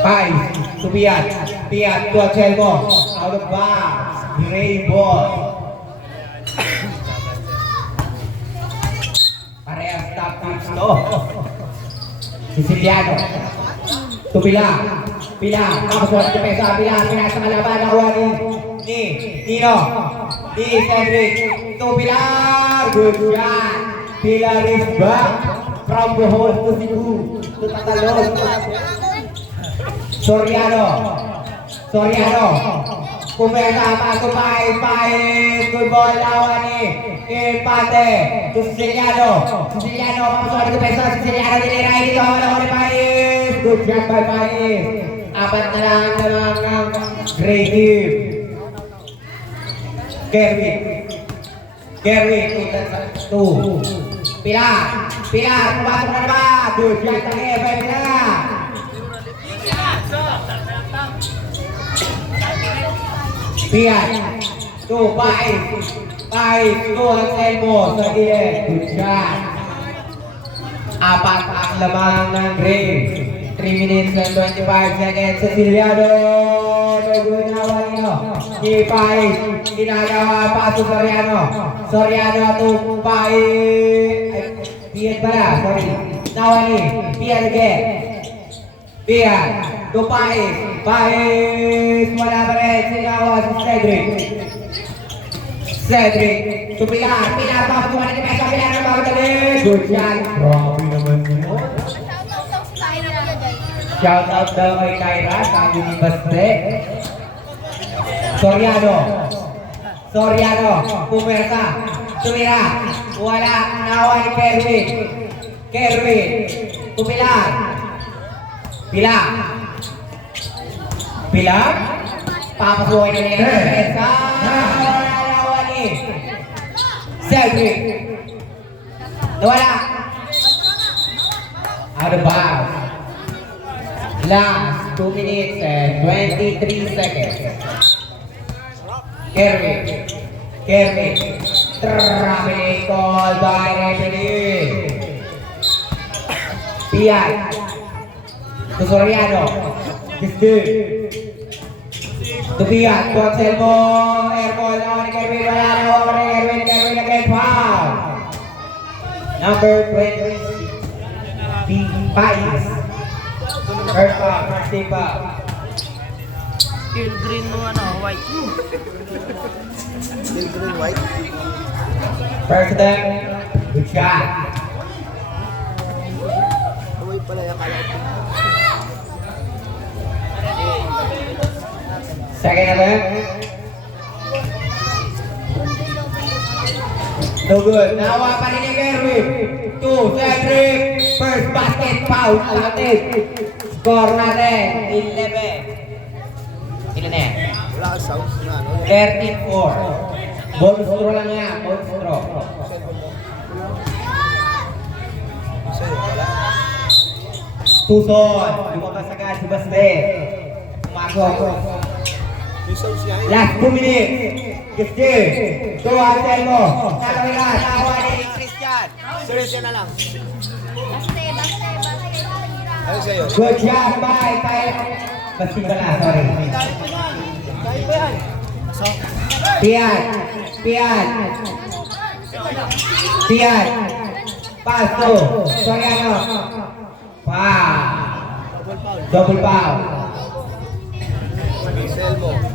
Five to Piat. Piat to Anselmo. Out of bounds. Gray ball. Parehas top tips to. Siciliano. To Pilar. Pilar. Tapos wala sa pesa. Pilar. Pilar sa kalaban. Nakuha ni Nino. Ni Cedric. To Pilar. Good shot. Pilar is back. From the hole to Cebu. To Tatalon. Soriano. Pumerta pasok Pais. Good ball lawan ni Empate. To Siciliano. Papasok na pesa. Siciliano diniray dito. Wala ni Pais. Good shot by Pais. Apat na lang ng great team. Kerwin. 2. Pilar. Pumasok na naman. Good shot lagi. Pilar. Piat. 2. Pais. 2. Anselmo. Sa gilid. Good shot. Apat ang lamang ng Gray. 3 minutes and 25 seconds. Siciliano. Nagwinawa nyo. Di Pais. Ginagawa pa sa Soriano to Pais. Piat pala. Sorry. Nawani. Piat again. Piat. To Pais. Wala pa rin. Sinawa si Cedric. To Pilar. Pa. Patumanin ni Pesa. Pilar na babalik. Good shot. Grabe naman yun. Shout out daw kay Kyra. Sabi ni Baste. Soriano. Pumerta. Tumira. Wala. Nawa ni Kerwin. To Pilar. Papasukin na niya. Nawa ni Cedric. Nawala. Out of bounds. Last 2 minutes and 23 seconds. Kerwin. Traffic call by referee. Piat. To Soriano. To Piat. To Anselmo. Airball na ni Kerwin. Wala na ako ni Kerwin again. Foul. Number 20. Pais. First foul. Teal green no white. Teal green white. First attempt. Good shot. Away pala yung kalat. Second attempt. No good. Nawa pa rin ni Kerwin. 2. Cedric. First basket. Foul. Alatid. Score natin. 11. Ilan na yan? Wala kang sounds na ano. 13-4. Bonus throw lang yan. Bonus throw. Sa'yo, wala. Tuson. Lumabas agad si Baste. Pumasok. May sounds niya eh. Last 2 minutes. Gifty. To Anselmo. Nakawila. Nawa ni Christian. Seryoso na lang. Ano sa'yo? Good job by Basti pala. Sorry. Kaya ba yan? Piat. Pasto. Soriano. Double foul.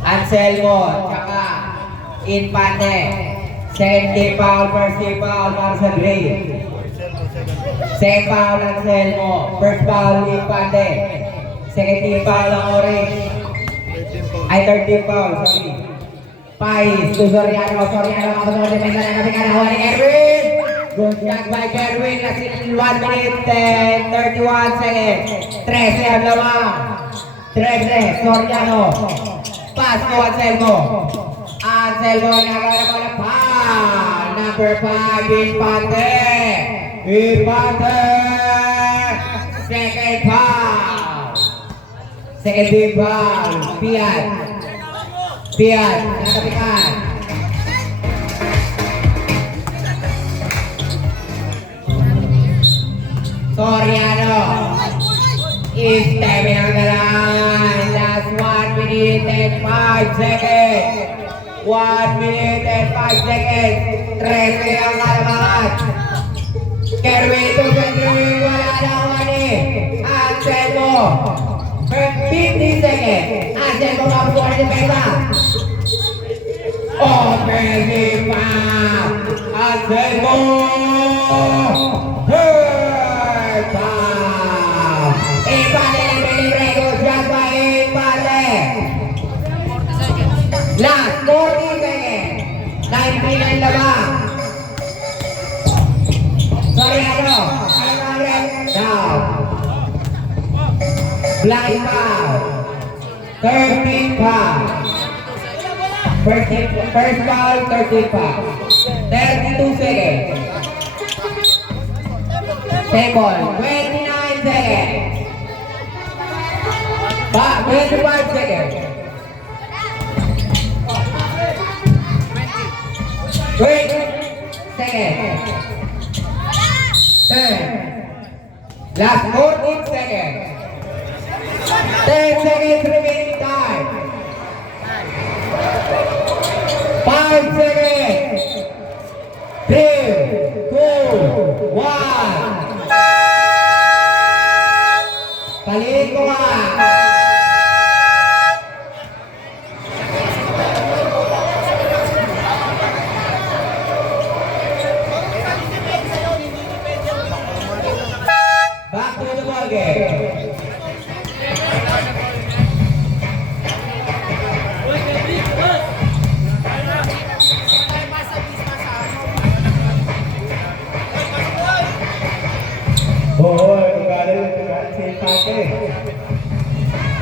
Anselmo. Tsaka Infante. Second team foul. First team foul. Para sa Gray. Second foul Anselmo. First foul Infante. Second team foul ang Orange. Third team foul. Sorry. Pais to Soriano. Kapag mga defensa na kami kanahawa ni Kerwin. Good shot by Kerwin. Kasi 1 minute and 31 seconds. 13 ang lamang. 13. Soriano. Pass to Anselmo. Nagkaroon na foul. Number 5 Infante. Second foul. Second big foul. Piat. Nakapikan. Soriano. Is stepping on the line. Last 1 minute and 5 seconds. 1 minute and 5 seconds. 13 ang kalamangan. Kerwin to Cedric. Wala na umani. Anselmo. 50 seconds. Anselmo makapuha ni Pesa. Offensive foul. Anselmo. Third foul. Empate libre-libre. Just by empate. Last 40 seconds. 19 ang labang. Soriano. Ang red. Down. Blind foul. 13 foul. First foul, 13 foul. 32 seconds. Second, 29 seconds. 25 seconds. 20 seconds. 10. Last 14 seconds. 10 seconds remaining time. 5 seconds. 3, 2, 1. Paliin ko nga. Back to the ball game.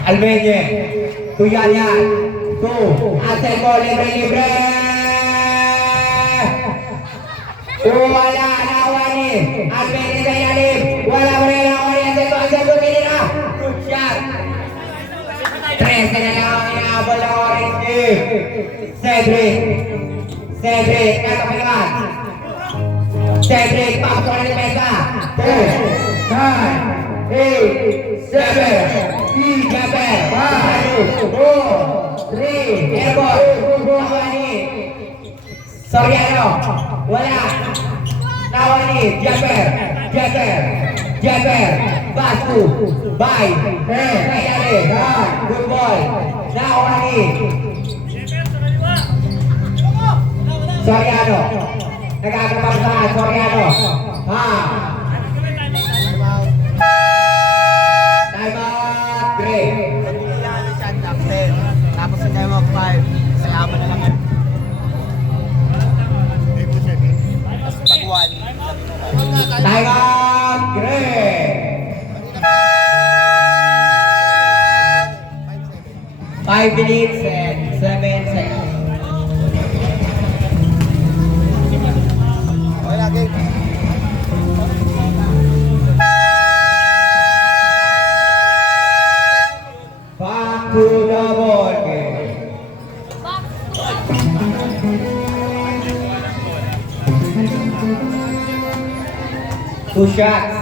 Almeñe, Tuyayan, tu, Anselmo libre-libre. Wala nawani, Almeñe sa yalim, wala mo rin nawani, Anselmo tinira. Good shot. 13 na lang ang inaabol ng orange team. Cedric, nakapigat. Cedric, pasok na ni Mesa. 10, 9, 8, 7, 6, 5, 4, 3, airport, Nawani. Soriano, wala. Nawani, Jeffer, Bastu, Bay, Kayale, good boy. Nawani. Soriano, nagkakapag saan, Soriano. Time out, break. Tapos sa time of 5, sayaman na lang yan. Tapos pag 1, Time out, break. 5 minutes and 7 seconds. okay lagi. Back to the ball game. Two shots.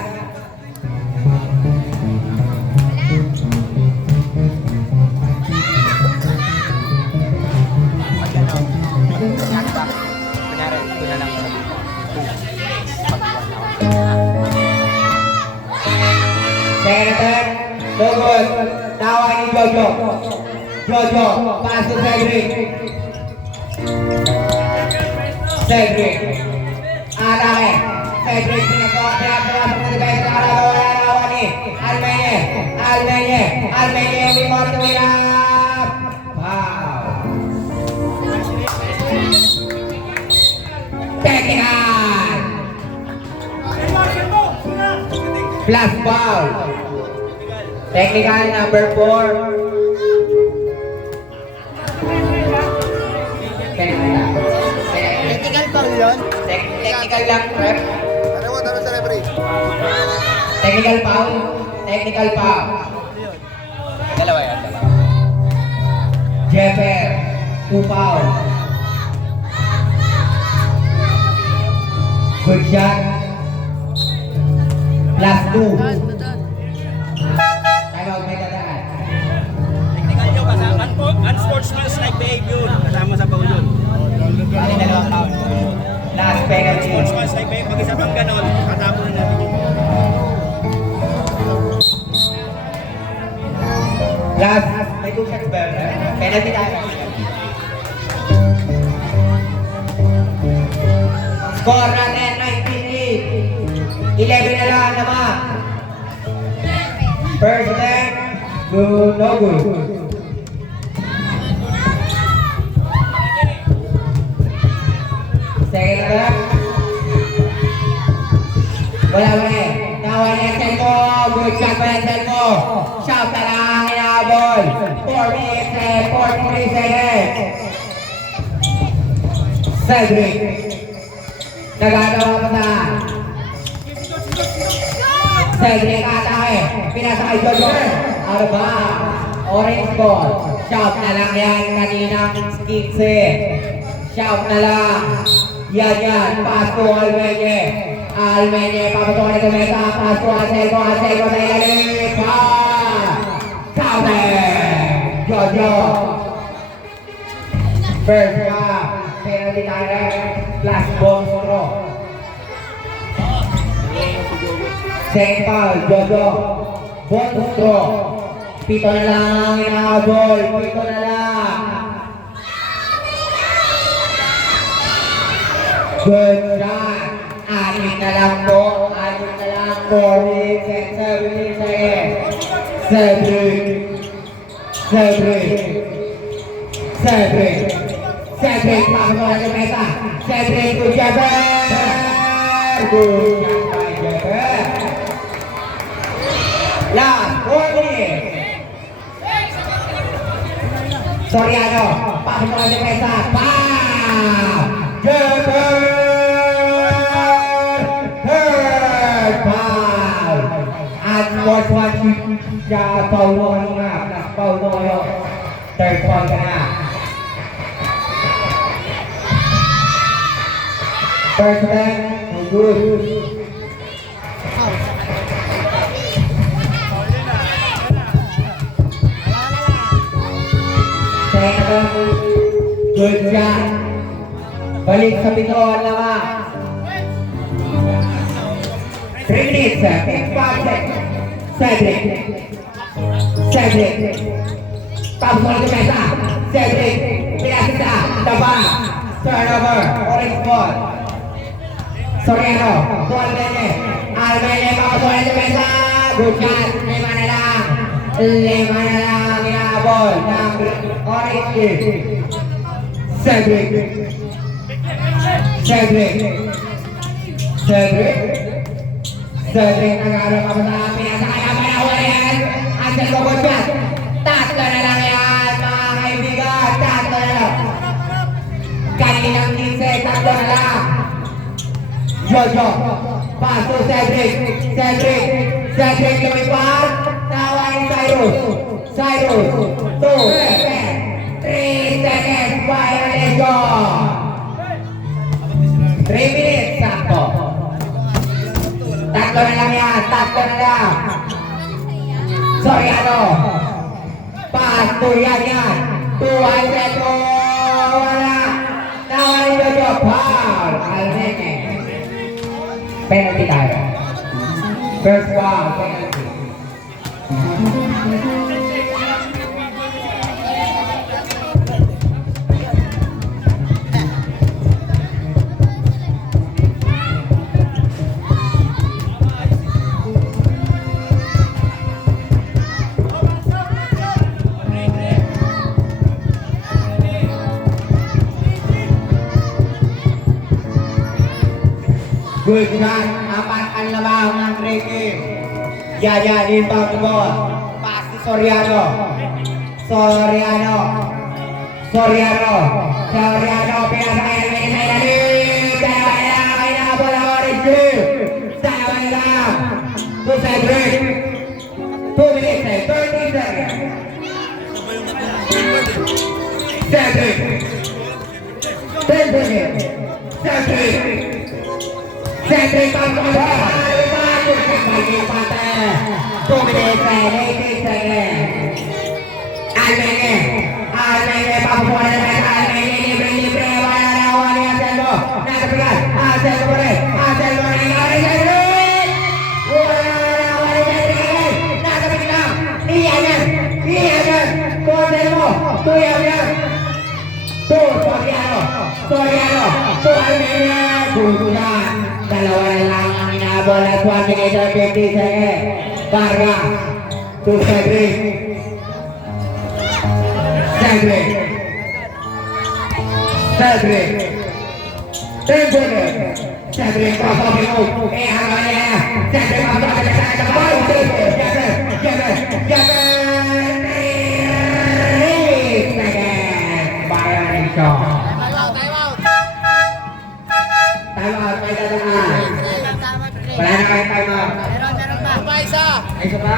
Kunyari, ito na lang sabi ko. 2. Pag 1 out. Second attempt. So good. Nawani Jojo. Jojo. Pass to Cedric. Atake. Cedric pinapasok na depensa para wala na Nawani. Almeñe. We want to win up. Wow. Technical. Flash foul. Technical number 4. Technical pa yun? Technical lang, rep. Ano sa referee? Technical foul. Technical foul. Dalawa yan, dalawa. Jeffer. 2 foul. Good shot. Plus 2. Time out, may dadaan. Technical Last, may 2 shots ba? Penalty tayo. Score natin, 19-8. 11 na lang naman. First attempt, no good. Second attempt. Wala eh. Nawan yung Selco. Good shot pa yung Selco. Shot na lang hinabol. 4 minutes and 43 seconds. Cedric. Nagagawa pa na. Cedric atake. Pinasa kay Jojo. Ano ba? Orange ball. Shot na lang yan kaninang skitse. Shot na lang. Yan. Pass to Almeñe. Almeñe. Papatukan ito meta. Pass to Anselmo. Anselmo na ilalim. Counter. Jojo. First half. Penalty tayo. Last ball throw. Second foul, Jojo. Bonus throw. 7 na lang ang inahabol. 7 na lang. Good shot. 6 na lang po. 6 na lang. 4 minutes and 17 seconds. Cedric, pakasukan ng mesa. Cedric, good job, good job, last 4 minutes. Soriano, pakasukan ng mesa. Third foul. At most one siya, Paulo kanina. Paulo kayo. Third foul ka na. First man, good. Second, good shot. Balik sa pitoan naman. 3 minutes, 55 seconds. Cedric. Tapos ulit yung mesa. Cedric, pinasita, taba. Turnover, orange ball. Soriano, to Almeñe. Almeñe, papasukan ng mesa. Good shot, 5 na lang. 5 na lang inaabol ng orange team. Cedric. Nagkaroon pa sa pinasakay ang panawalan. Ansel ko good shot. 3 na lang yan, mga kaibigan. 3 na lang. Kaninang 15, 3 na lang. Jojo, pass to Cedric, lumipad, nawain Cyrus, 2 seconds, 3 seconds, violation, 3 minutes, sakto, 3 na lang yan, 3 na lang, Soriano, pass to yan, 2 Anselmo, wala, nawain Jojo, foul, Almeñe. Penalty tayo. First foul, penalty. Good shot, 4 ang labang ng Ricky. Yaya, inbound ball. Pass to Soriano, pinasakay ng may ilalim. Dalawa na lang, inaabol ang orange team. Dalawa na lang. To Cedric. 2 minutes and 30 seconds. Cedric. 10 seconds. Cedric ang kapal. Bagi patah. 2 minutes and 18 seconds. Almeñe, papasukan ng mesa. Almeñe, libre. Wala na nakuha ni Anselmo. Natapigan. Anselmo na nangyari. Cedric! Wala na nakuha ni Cedric. Natapigan. Iyan yan. Yavier. 2, Soriano. 2, Almeida. Gugulan. Dalawa na lang ang inabol at 1 minute and 50 seconds. Barra. 2, Cedric. Cedric. Cedric pasok pinug. Hanggang niya. Cedric pasok ke sana ke bawah. Jaber. Bayang shot. Time out. May dadaan. Wala na kayo time out. Ay, isa pa?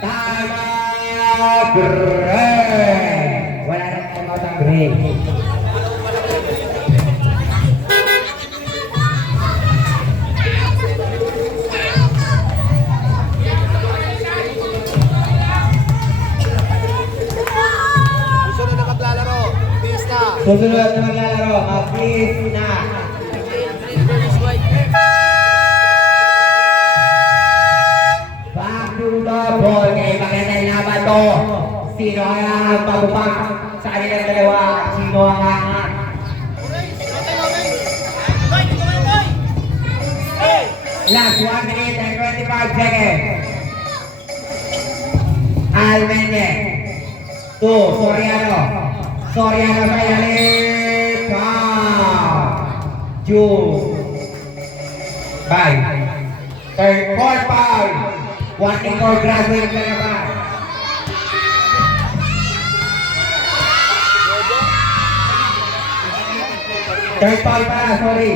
Time out. Break. Wala na time out ang break. Susunod na maglalaro, mag-please na. Back to the ball. Ngayon maganda yung laban to. Sino ang pabubag sa kanilang dalawa? Sino ang angat? Last 1 minute and 25 seconds. Almende. 2, Soriano sa ilalim. Bye. Third, fourth foul. 1 for graduate na naman. Third foul pa, sorry.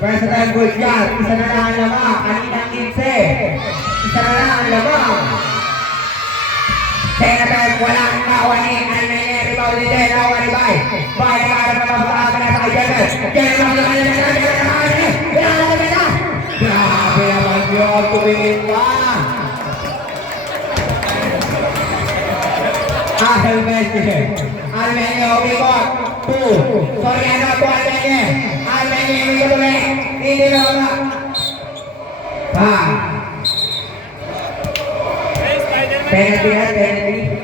First time good shot. Isa na lang ang lamang. Kaninang 15. Isa na lang ang lamang. Second time, walang kawanin. Rebound ni Den, nawari bay. Bay na kada pamabaka na sa Jenner. Jenner na grabe naman yun, tumingin pa. Almenye, umikot. 2, Soriano to Almenye. Almenye, umikot ulit. Hindi na wala. Penalty.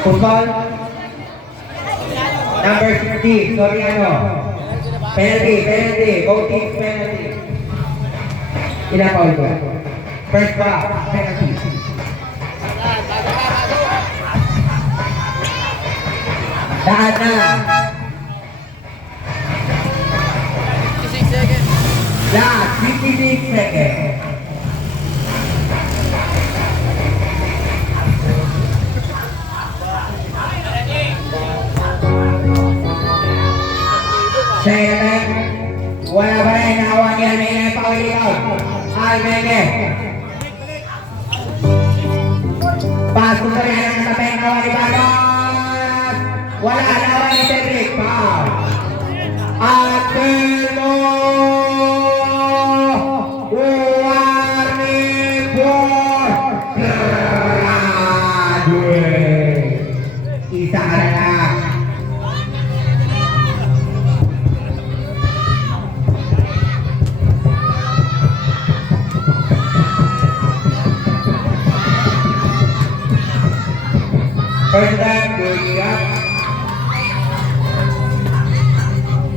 Football. Number 60, Soriano. Penalty. Both teams penalty. Ilang foul ko? First foul, penalty. Daan na. 56 seconds. Last 56 seconds. Second, wala pa rin nakawan ni Almeida yung foul ikaw. Almeida. Pass ko sa rin ang tapay nawan ni Vargas. Wala nawan ni Cedric. Foul. Ateno. Warning for graduate. Isa ka na lang. First time, good job.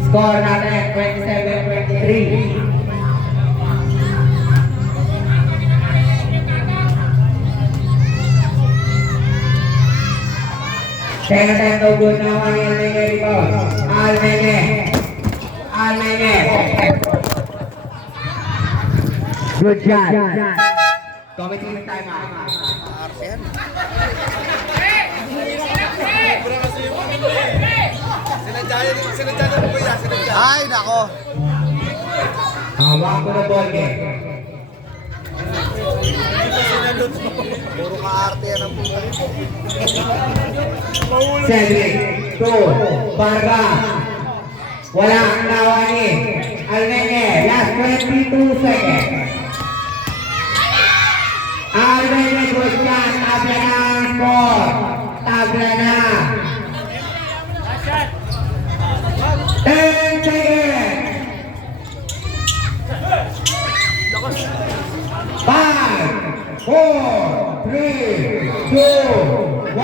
Score natin, 27-23. Second time, no good naman yung Almeida rebound. Almeida. Good shot. Committee time out. Ay, nako. Hawak ko na ball game. Puro ka-arte yan ang puta. Cedric, 2, Barba. Wala ang nawani. Almeida, last 22 seconds. Almeida, good shot. Tabla na ang score. Tabla na. 10 seconds. 5, 4, 3, 2, 1. 4, 3, 2, 1.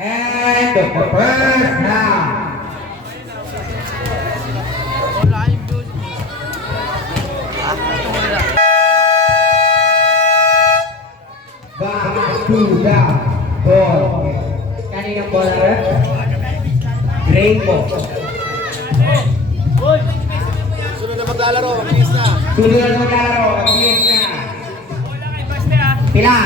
And the first half. Back to the ball. Kaninang bola rin? Rainbow. Sunod na maglalaro, mabilis na. Sunod na maglalaro, mabilis na. Pila.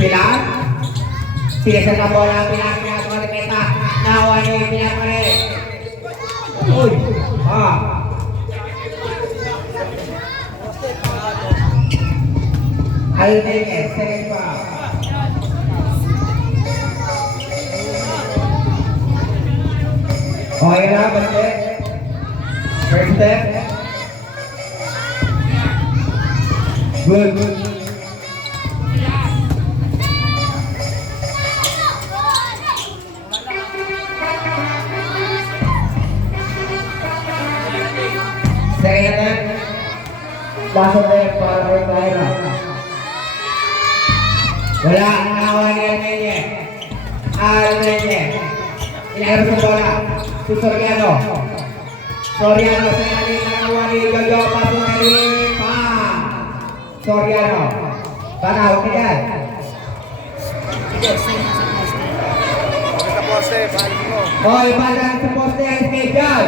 Pila. Sige sa bola, pila sa matipeta. Nawa niyo yung pila pa rin. Uy. Alvin, second foul. Okay na, balik. First step. Good. Second step. Last step para tayo. Wala ang nawa ni Almenye. Almenye. Inahirap sa bola. Si Soriano. Soriano sa kanyang nakawa ni Jojo. Paso na rin pa. Soriano. Banaw ka yan. Sa poste, balik mo. Hoy, balang sa poste. Escape yan.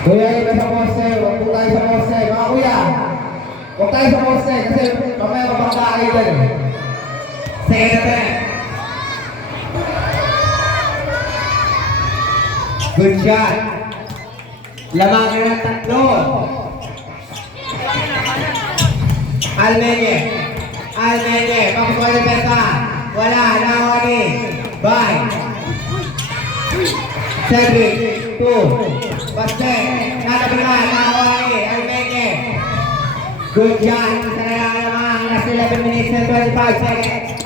Kuya, iba sa poste. Huwag po tayo sa poste. Mga kuya. Huwag tayo sa poste. Kasi mamaya mabangka kayo dyan. Second step. Good shot. Lamang ka ng tatlo. Almenye. Almenye. Papusukan ng pesa. Wala. Nawari. Bye. Cedric. 2. Baste. Natabilan. Nawari. Almenye. Good shot. Isa na lang lamang. Last 11 minutes and 25 seconds.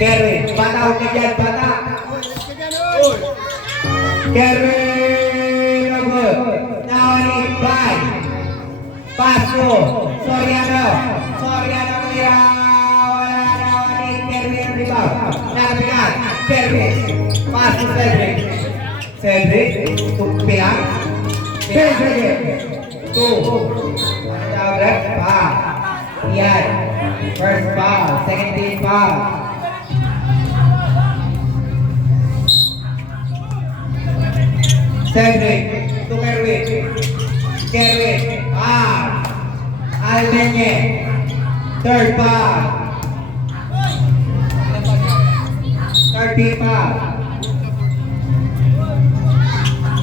Kerwin. Bata. Huwag ka dyan. Bata. Kerwin. Good. Nawari. Bye. Paso. Soriano. Soriano kaya. Wala Nawari. Kerwin. Rebound. Natabilan. Kerwin. Paso. Cedric. Cedric. Pilang. Cedric. 2. Tablet. Foul. Yan. First foul. Second team foul. Cedric. To Kerwin. Kerwin. Almenye. Third foul. Third team foul.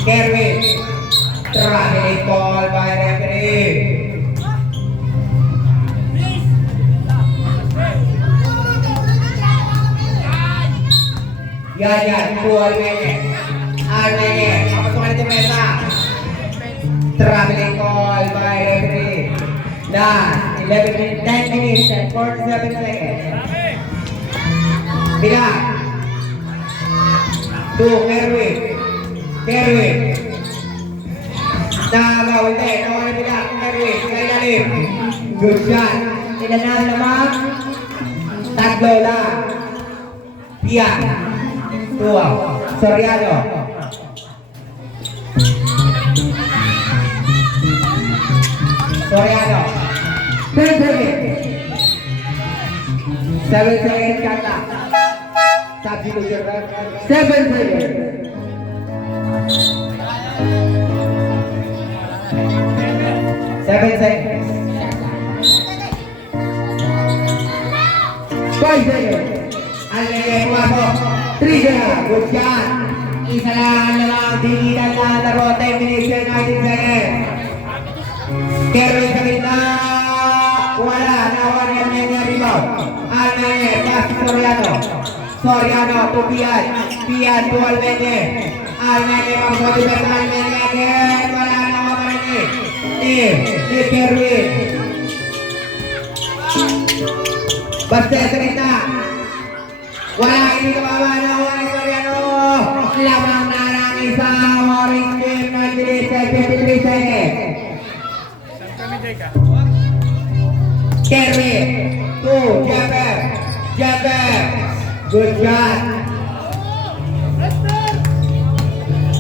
Kerwin. Traffic call by referee. Yan. Almenye. Almenye. Papasukan natin mesa. Traffic call by referee. Last 10 minutes and 47 seconds. Bila. 2. Kerwin. Kerwin. Nagaw, hindi. Nawala bila. Kerwin. Kailalim. Good shot. Ilan na naman? Tatlo lang. Pian. 2. Soriano. Soriano. 10 seconds. 7 seconds kata. Substitution. 7 seconds. 7 seconds. 5 seconds. Almenye pumasok. 3 seconds. Good shot. Isa lang. Dingitan na laro. 10 minutes and 19 seconds. Kerwin sa gitna. Wala. Nawari Almenye rebound. Almenye. Pass to Soriano. Soriano to Pian. Pian to Almenye. Almenye pampasok sa Almenye again. Wala na maparinig. Ni Kerwin. Basta sa gitna. Wala hindi kababa na Juan Soriano. Lamang na ng isang orange team na bilis sa 53 seconds. Kerry. 2. Jabber. Jabber. Good shot.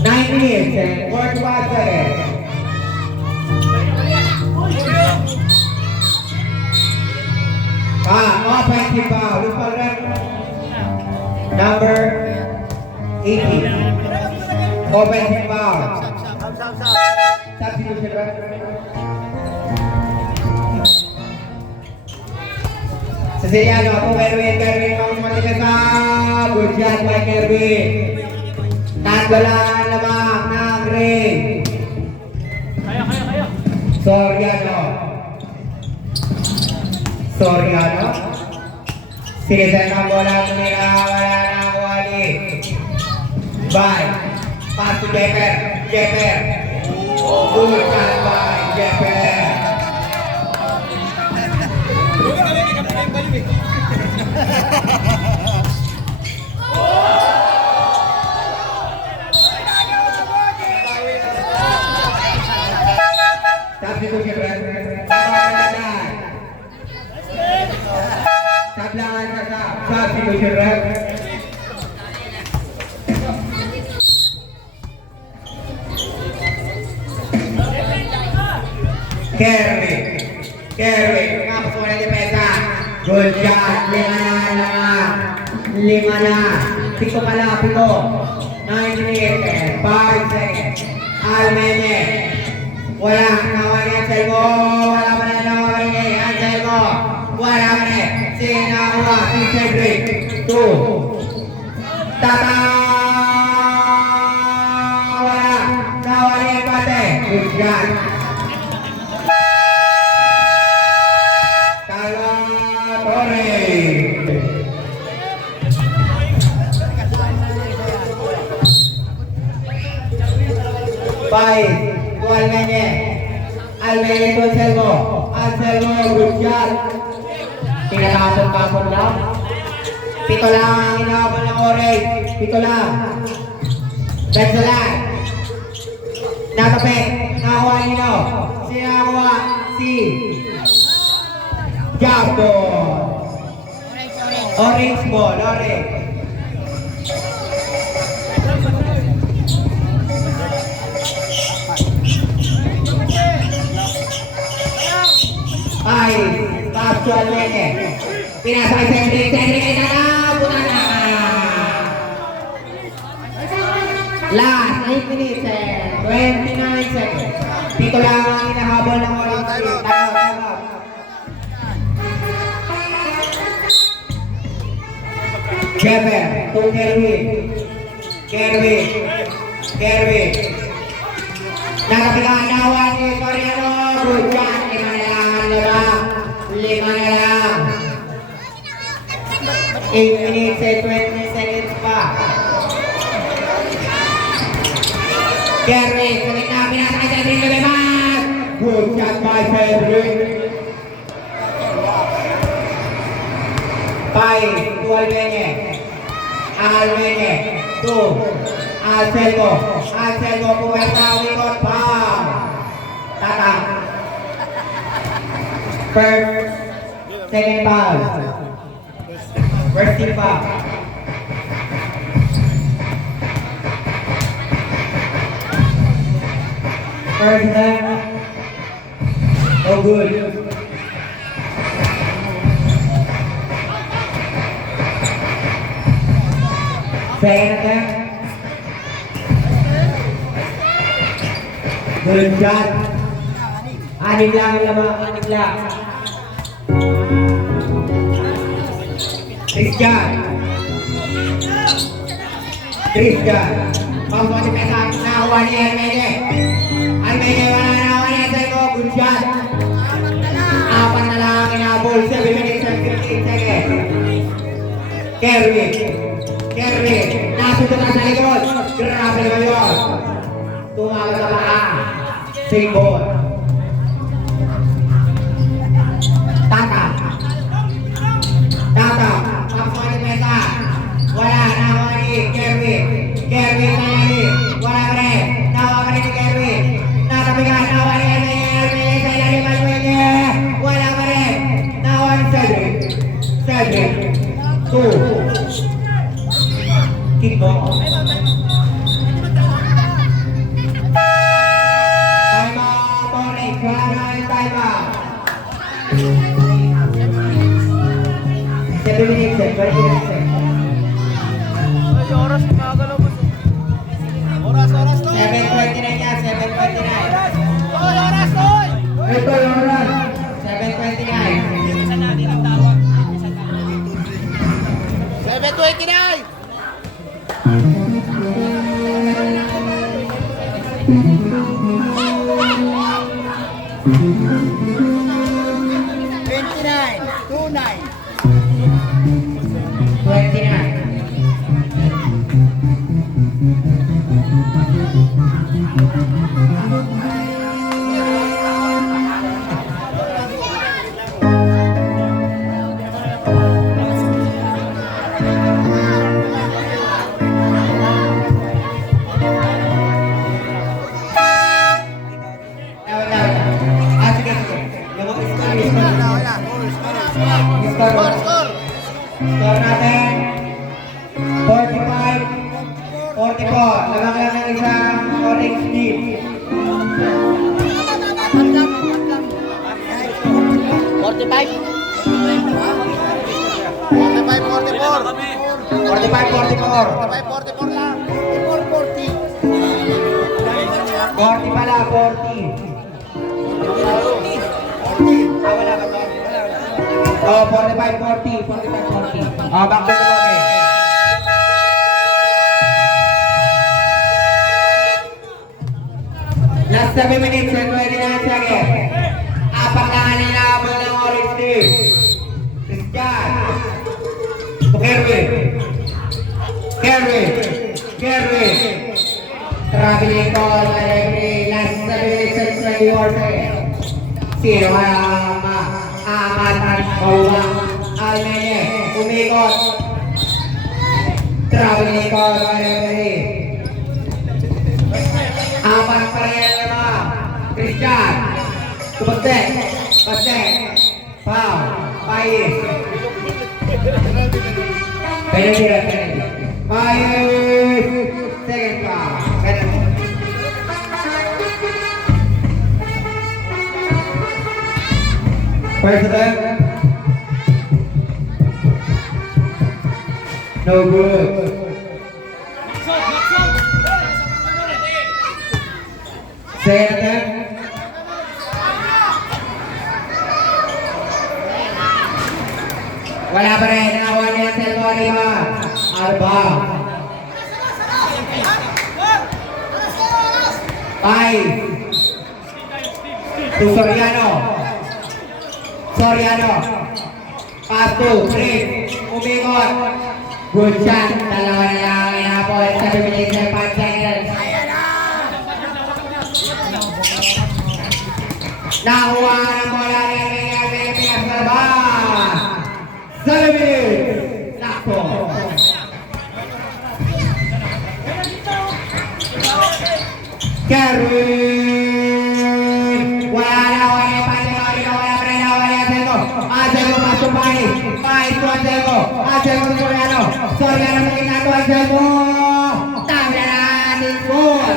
9 minutes and 45 seconds. Offensive foul. This one rep. Number 18. Offensive foul. Substitution rep. Siciliano, ako Kerwin, ang matigasa. Good shot by Kerwin. Nagwalaan lamang ng ring. Soriano. Soriano. Sinisan ang bola tumira. Wala na Wally. Bye. Pass to Jeffer. Jeffer. Good shot by Jeffer. Substitution rep. Tablangan ka sa substitution rep. Kerry, kapos mo ng depensa. Good shot, 5 na. Pito pala, 9 minutes, 5 seconds. Almene. Wala, nawali ang Selmo. Wala pa na nawali ang Selmo. Wala pa na. Sinakuha, si Cedric. 2. Tata! Wala, nawali ang pate. Good shot. Five, to Almene to Anselmo. Anselmo, good shot. Tinatapon-tapon lang. 7 lang ang inaabot ng orange. 7 lang. Bensalan. Nakapit. Nakakuha nino. Sinakuha si Jabbo. Orange ball, orange. Ay, pass to Almene. Pinasay Cedric ay tanaw, puta na! Last 8 minutes and 29 seconds. 7 lang ang inahabol ng orange team. Tanaw. Jeffer, to Kerwin. Nakapiganawan ni Soriano. Good shot. 5 na lang. 8 minutes and 20 seconds pa. Kerwin, kulit na pinasakay sa Cedric Lebemas. Good shot by Cedric. 5 to Almene. 2. Anselmo puwerta, wikot, foul. Tata. Second foul. First team foul. First time. Oh, good. Second attempt. Good shot. 6 lang ang lamang, 6 lang. Christian. Pangkuha si Pesak. Nakuha ni Almene. Wala na nakuha ni Anselmo. Good shot. 4 na lang ang inabol. 7 minutes and 15 seconds. Kerry. Nasutot na sa likod. Grabe naman yun. Tumama sa paa. Sing ball. Tata. 2. Kick mo. Time out, Tony. Wala na yung time out. 7 minutes, 20 minutes. Ay, oras, magagalaw mo. Oras, to. 7:29 yan, 7:29. Oras, Toy! Ito yung oras. 7:29. 7:29! Two nine. 29. Ah, sige, sige. Yung score. Score! Score natin 45 44. Labang lang ng isang orange team. 45? 45 44. 44 lang. 44, 40 pala, 40. Ah, wala ba to? Oh, 45 40. 45 40. Ah, back to the ball. Last 7 minutes and 29 seconds. Apat na nga nilabot ng orange team. Christian. To Kerwin. Kerwin. Kerwin. Traveling call by referee. Last 7 minutes and 24 seconds. Sino ang aangatan bawa? Almene. Umikot. Traveling call by referee. Apat pa rin naman. Christian. Tumastek. Pastek. Foul. Pais. Penalty. Pais. Second foul. Penalty. First attempt. No good. Second attempt. Wala pa rin. Nakuha niya sa Lima. Alba. Five. To Soriano. Soriano. Pass to. Three. Umikot. Good shot. Dalawa na lang. Inapol. 7 minutes and 5 seconds. Nakuha ng bola ni Pilipinas sa labas. 7 minutes. Lakpo. Kerwin. Wala na. Wala pa rin. Wala pa rin. Wala Aselmo. Aselmo masuk Pais. Pais to Aselmo. Aselmo to Soriano. Soriano mungkin nato Aselmo. Tanda natin goal.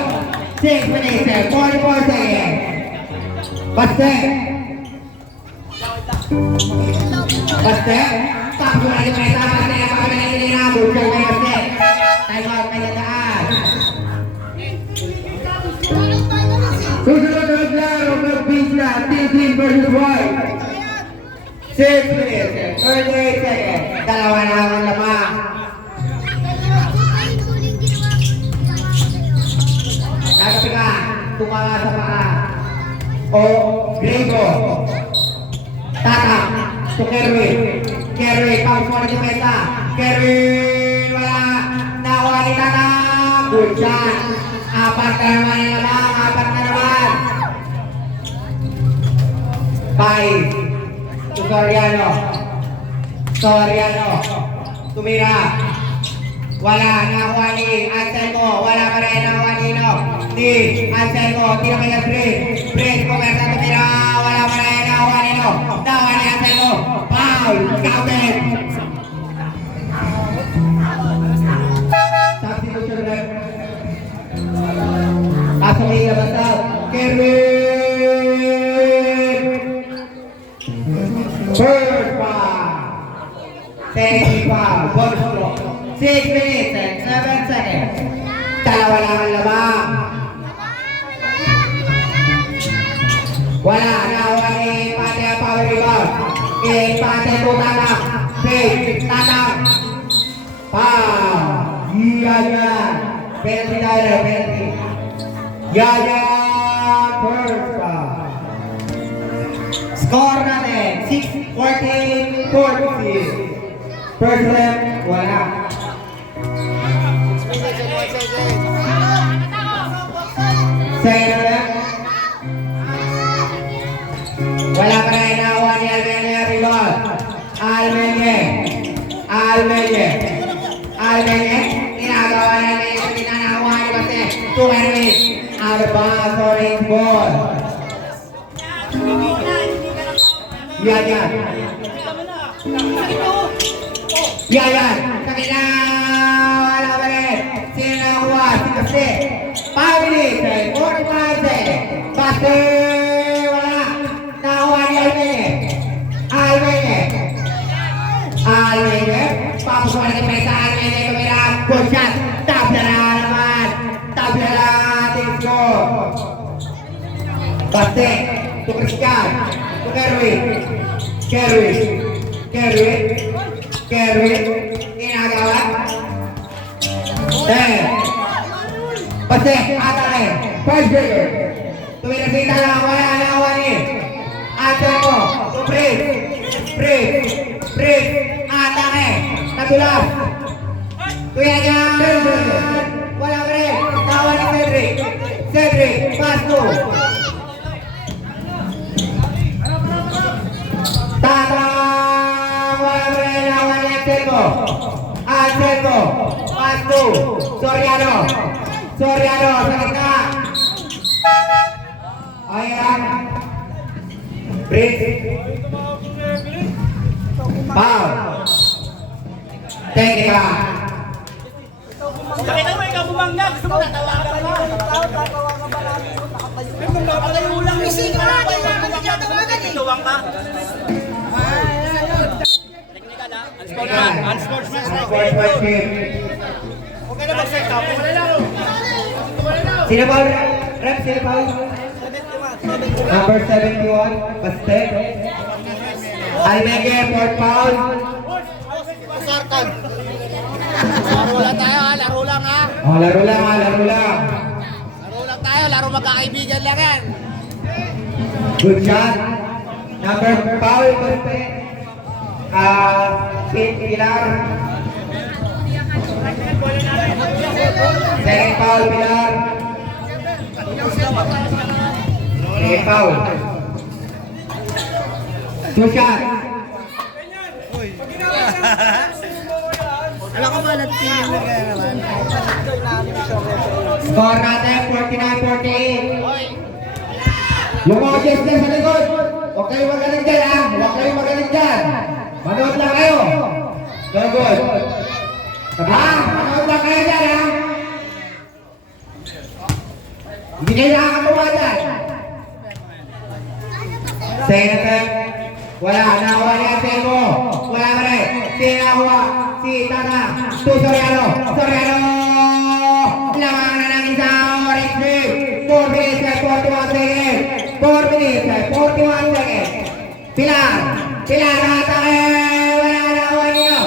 6 minutes and 44 seconds. Pastek. Pastek. Takbo na yung mesa. Pastek. Pastek na yung linabog. Pastek. Time out. Kanyadaan. Susunod na naglaro ng Pizza. Team versus White. 6 minutes and 38 seconds. Dalawa na ang lamang. Nagabi ka. Tumanga sa paa. O Grego. Tatak. To Kerwin. Kerwin. Pang mo na yung mesa. Kerwin. Wala. Nakuha ni Tatak. Good shot. Apat na naman yung lamang. Apat na naman. 5. To Soriano. Soriano. Tumira. Wala. Nakuha ni Anselmo. Wala pa rin. Nakuha ni Di Anselmo. Tira kaya Chris. Chris. Pumerta tumira. Wala pa rin. Nakuha ni Nakuha ni Anselmo. Pa. foul, counted. Substitution ref. Pasok yung labas out. Kerwin! First foul. Second foul. Bonus stroke. 6 minutes and 7 seconds. Dalawa lang ang labang. Wala na wali Pate ang power rebound. Pate to Tatang. Fake, Tatang. Foul. Yayan. Penalty tayo, penalty. Yayan. First foul. Score natin. 6-14-46. First rep, wala. Second rep. Wala pa rin nakuha ni Almeña rebound. Almeña. Ginagawa na niya yung pinanakuha ni Bate. 2 minutes. Out of bounds, orange ball. Yayan. Sakina. Wala pa rin. Sino nakuha? Si Bate. 5 minutes and 45 seconds. Bate. Nakuha ni Almeña. Papasok na kita sa Almeña. Kamera. Good shot. Tabla na naman. Tabla na ating score. Bate. To Cristian. To Kerwin. Ginagawa. Bate. Atake. First breaker. Tuminasita lang. Wala nakuha ni Ate mo, to break, atake, natulap, kuya dyan, wala ka rin, tawa ni Cedric, pass to, Tatang, wala ka rin, tawa ni Anselmo, pass to, Soriano, sa gitna, ayan, break. Foul. Technical. Nakita mo ikaw bumangga, gusto mo tatawagan ka na. Nakatayo lang yung tuwang ka. Technical ha? Unsportsmanship. Okay na mag-set up. Sino foul? Rep, sino foul? Number 71, Bastek. Almeña, fourth foul. Sartan. Laro lang tayo ha, laro lang ha. Laro lang. Laro lang tayo, laro magkakaibigan lang yan. Good shot. Number foul, Bastek. Pilar. Second foul, Pilar. Second foul. Two shot. Alam ko ba nagpili na kaya naman? Score natin 49-48. Yung mga guests dyan sa likod, huwag kayong magaling dyan ha. Huwag kayong magaling dyan. Manood lang kayo. No good. Manood lang kayo dyan ha. Hindi kayo nakakatuwa dyan. Second, wala. Nakuha ni Anselmo. Wala pa rin. Sinakuha si Tata. To Soriano. Lamang na ng isang orange team. 4 minutes and 41 seconds. 4 minutes and 41 seconds. Pilar atake. Wala nakuha niyo.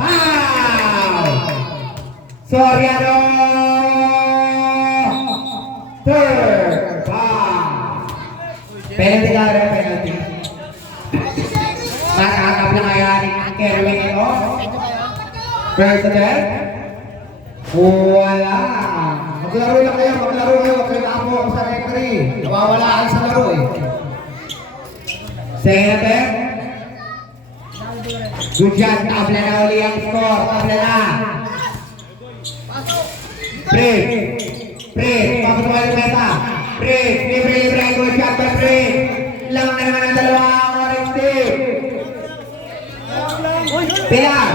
Foul. Soriano. Third foul. Penalty ka rin, penalty. Nakakap na kaya ni Kerwin ito. First again. Wala. Maglaro lang kayo. Huwag kayo nakapo sa referee. Nawawalaan sa laro eh. Second attempt. Good shot. Tabla na uli ang score. Tabla na. Break. Papatumay yung meta. Break. Libre. Good shot by break. Lang na naman ang dalawang orange team. Pilar.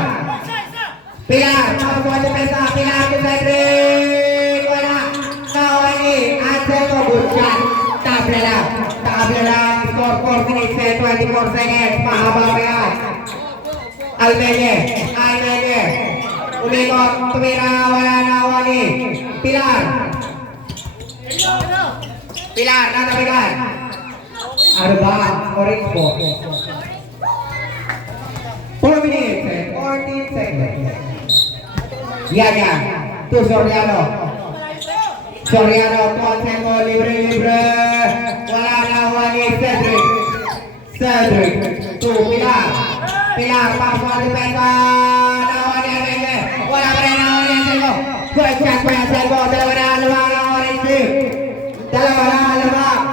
Pilar. Tapos wala pesa. Pilar to Cedric. Wala. Nawani. Ansel mo. Good shot. Tabla lang. Tabla lang. Score 4 minutes and 24 seconds. Mahaba pa yan. Almene. Almene. Umikot. Tumira. Wala na. Wani. Pilar. Pilar. Natabigan. Ano ba? Orange po. 4 minutes and 14 seconds. Yan. To Soriano. Soriano. To Anselmo. Libre. Wala na. Wani. Cedric. Cedric. To Pilar. Pilar. Pasok ang depensa. Nawani. Almene. Wala pa rin. Nawani. Anselmo. Good shot pa yan. Anselmo. Dalawa na. Alamang ang orange team. Dalawa na. Alamang.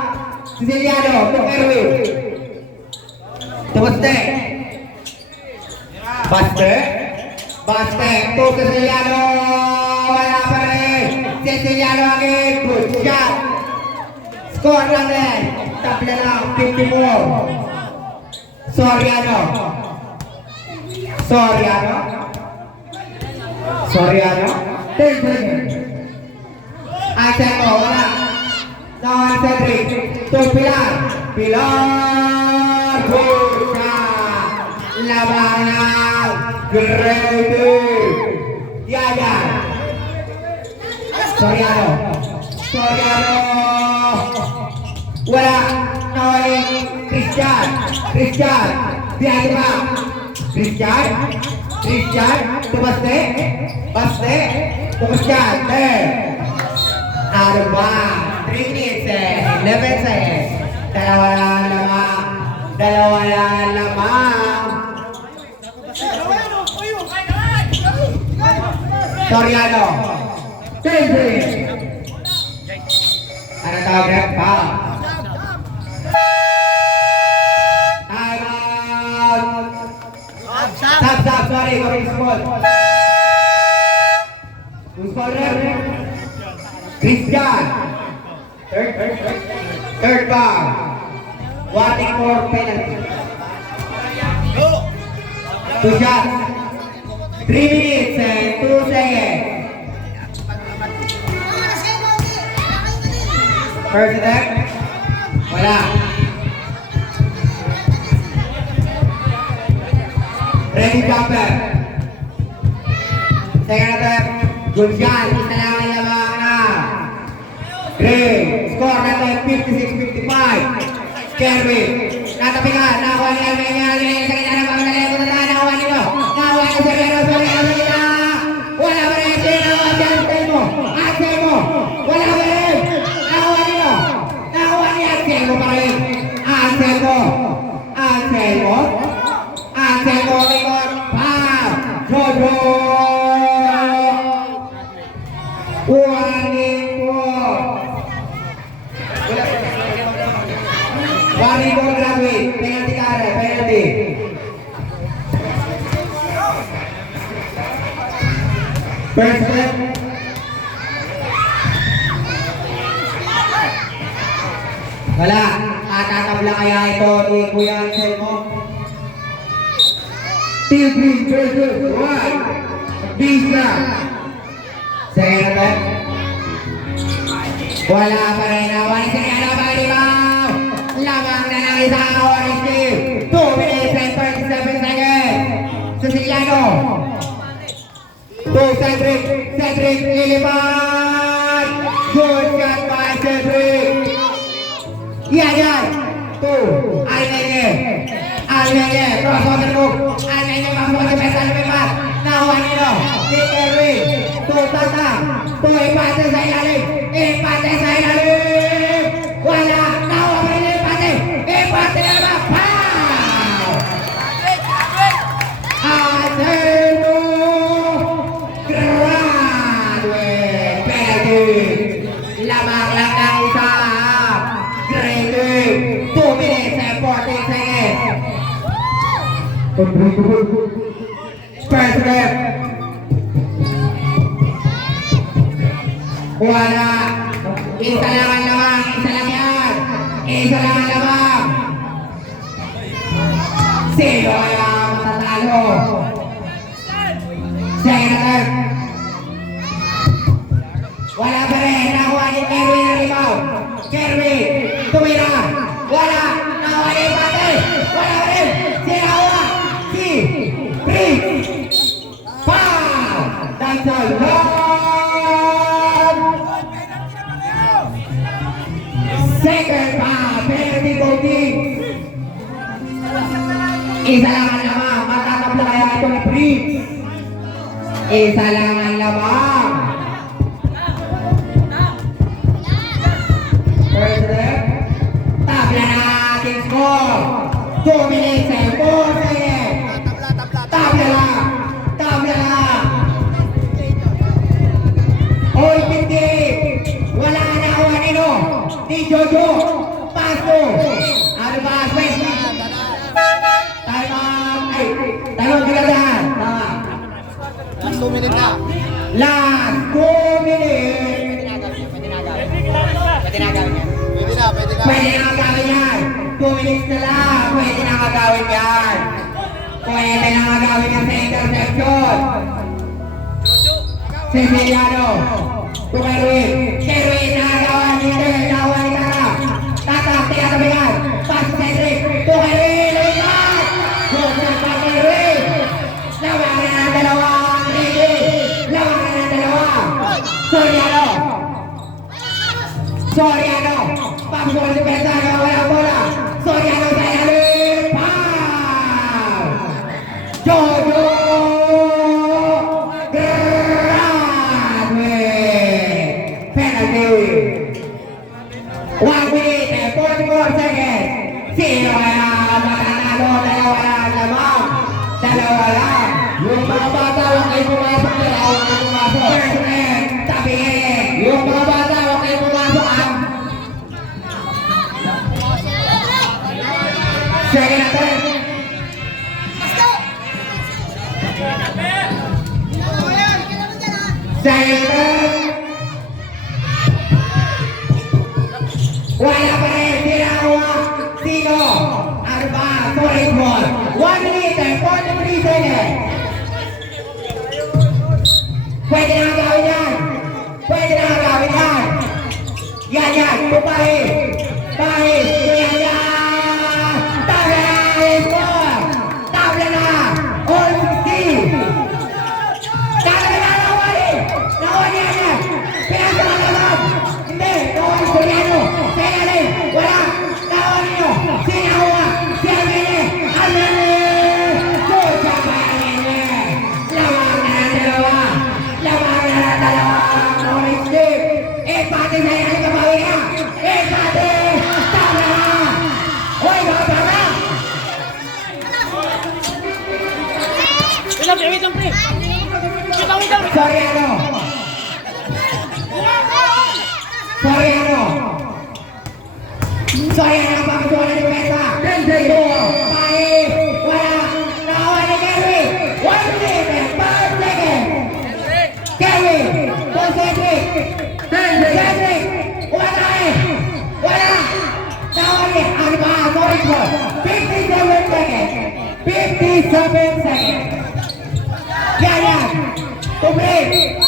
Siciliano. To Erwin. To Baste. Baste. To Siciliano. Wala pa rin. Siciliano again. Good shot. Score lang rin. Tabla lang. 54. Soriano. Anselmo. Wala. Nawan Cedric. To Pilar. Good shot. Labangan. Grady. Yaya. Soriano. Wala. Nawani. Christian. Bihan ba? Christian. To Baste. To Christian. Ano ba? 3 minutes and 11 seconds. Dalawa lang lamang. Soriano. Ano tawag na pa? Time out. Stop. Sorry. Going small. Who's corner? Christian. Third ball. Warning for penalty. 2 shots. 3 minutes and 2 seconds. First attack. Wala. Ready jumper. Second attack. Good shot. Isa lang ang lamang na. Great. Score natin 56-55. Kerwin. Natapikan. Nakuha ni Almene. Sa kita ng mga nalito na nakuha nito. Nakuha ni Soriano. Wala pa rin. Anselmo. Wala pa rin. Nakuha nito. Nakuha ni Anselmo pa rin. Anselmo. Ikot. Pam. Jojo. Warning for graduate. Penalty kare. Penalty. First step. Wala. Tatabla kaya ito ni Kuya Anselmo. Team Green versus White. Bisa. Second attempt. Wala pa rin. Nawani Soriano pa rin. Lamang na lang isang orange team. 2 minutes and 37 seconds. Siciliano. To Cedric. Lilipan. Good shot by Cedric. Yan. To Almene. Crossover move. Almene masuk ke pesta lepas. Nawan itu. Di Erwin. To Tata. To empate saya lagi. Wala. Nawan ini empate. Empate lepas. Anselmo. Graduate. Penalty. Lamang lang ng isa. Grady. 2 minutes and 14 seconds. First rep. Wala. Isa lang ang lamang. Isa lang ang lamang. Sino ang matatalo? Soriano. Second attempt. Wala pa rin. Nakuha ni Kerwin ang rebound. Kerwin, tumira. Wala. Nakuha ni Pate. Wala pa rin. Sinawa. Si Brick. Foul. That's a long. Second foul. Penalty voting. Isa lang ang lamang. Matatabla kaya ito ni Brick. Isa lang ang lamang. First rep. Tabla na ating score. 2 minutes and 4 seconds. Tabla lang. Tabla lang. Oy, hindi. Wala na nakuha nino. Ni Jojo. Paso. Ano ba? Wait. Time out. Ay, talong kagadahan. Tama. Last 2 minutes na. Last 2 minutes. Pwede na, pwede na. Pwede na magawin yan. 2 minutes na lang. Pwede na magawin yan. Pwede na magawin yan sa interception. Ceciliano. To Kerwin. Kerwin, nakagawa ni Tara. Tatak, tinatabi yan. Pass to Cedric. To Kerwin. Lumipat. Good shot by Kerwin. Lawakan na ng dalawa. Lawakan na ng dalawa. Soriano. Soriano, pasok ang depensa, wala bola. Soriano sa ilalim, foul! Jojo! Grabe! Penalty! 1 minute and 44 seconds. Sino kaya matatalo? Dalawa lang lamang. Dalawa lang. Yung mga bata, huwag kayo pumasok nila. Huwag kayo pumasok. First man, tabihin. Yung mga bata, huwag kayo pumasok. Second attempt. Second attempt. Wala pa rin. Tinawa. Sino? Ano ba? Sorry, ball. 1 minute and 43 seconds. Pwede na gawin yan. Pwede na gawin yan. Yan. Tupahin. Pahin. Yan. Tabla na. Score. Tabla na. All 60. Tabla na. Nawali. Nawali yan. Pinasa ka naman. Hindi. Nawali Soriano. Kaya rin. Wala. Nawali nyo. Sinawa. Siyamene. Almene. Good job by Almene. Lamang na ng dalawa. Lamang na ng dalawa. All 60. Empate na yan. Kapawi na. Empate. Tabla na. Hoy, mga bata! Wait lang, pre. Soriano! Soriano! Soriano ang pagkasuha ng depensa! 10 Pahe! Wala! Nakawa ni Kerwin! 1 minute and 5 seconds! Kerwin! To Cedric! Cedric! Wala eh! Wala! Nakawa ni... Ano ba? Sorry po! 57 seconds! 57 seconds! Yan! To break!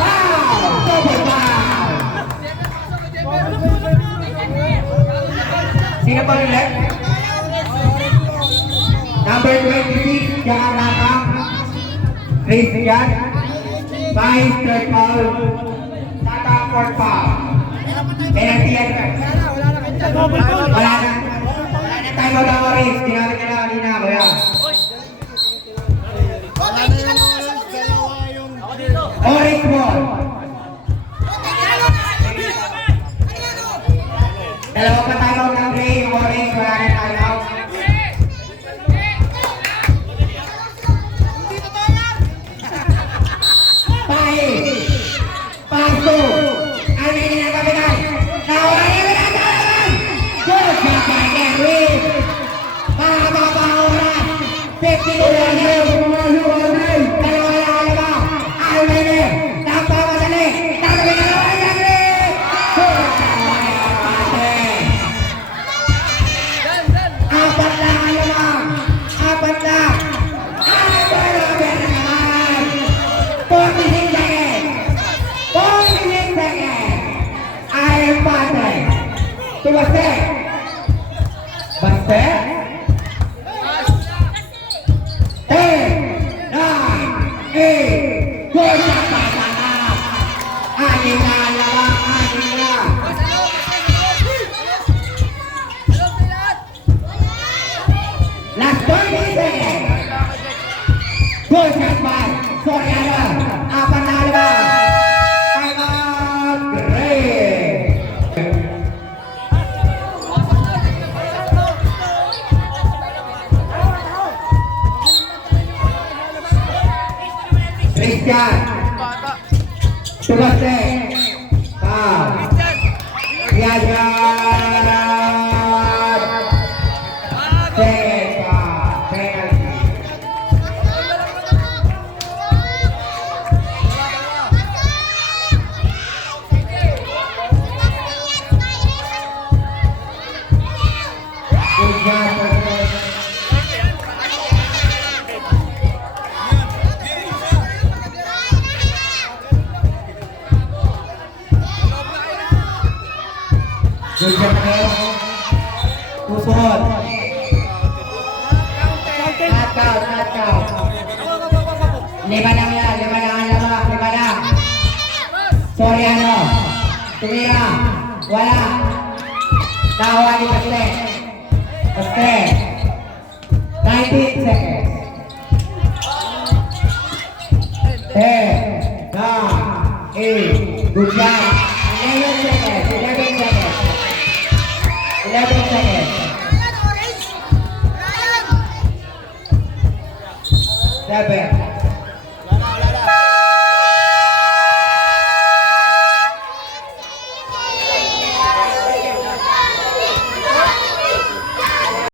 Foul! Double foul! Sino pa rin left? Number 26, Jack Nakam. Christian. Vice third foul. Tata fourth foul. Penalty yan. Wala na. Time out ang orange. Tinawag ka na kanina, kuya. Orange ball. Dalawa pa time out ng Ray. Yung orange, wala na time out. Pahe. Paso. Ano yung nagkabinan? Nawala yung nagkabinan! Good job by Kerwin! Para mapahura to Bastet. Bastet. 10, 9, 8, good shot by Sana. Anim na lang, anim na. Last 30 seconds. Good shot by Soriano. Apat na lima. Time out. Great. Christian. Tubaste. Foul. Riajan. Second foul. Penalty. Good job, President. Good job, Chris. Pusod. Not out, not out. Lima lang yan, lima lang ang labak, lima lang. Soriano. Tumira. Wala. Nakuha ni Paste. Paste. 19 seconds. 10, 9, 8, good job. 11 seconds, 11 seconds. 11 seconds. 7,